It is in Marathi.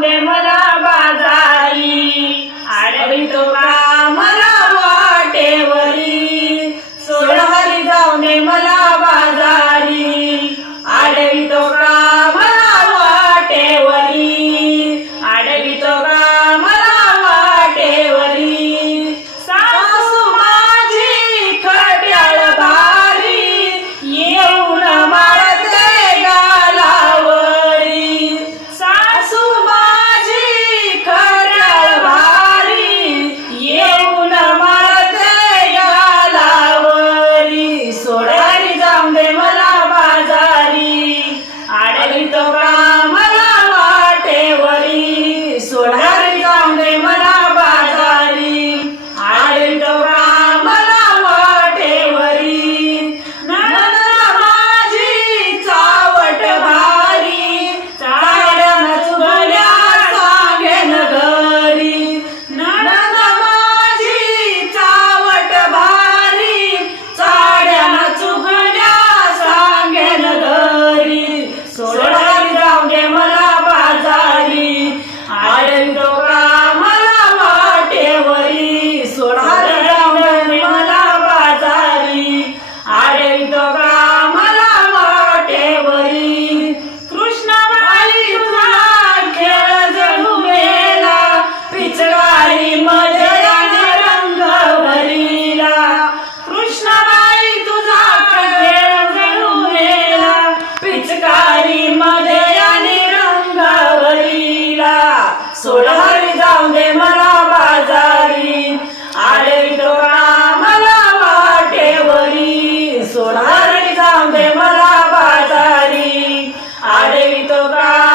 पाहुणे मला बाजारी. आडवी तो का তোরা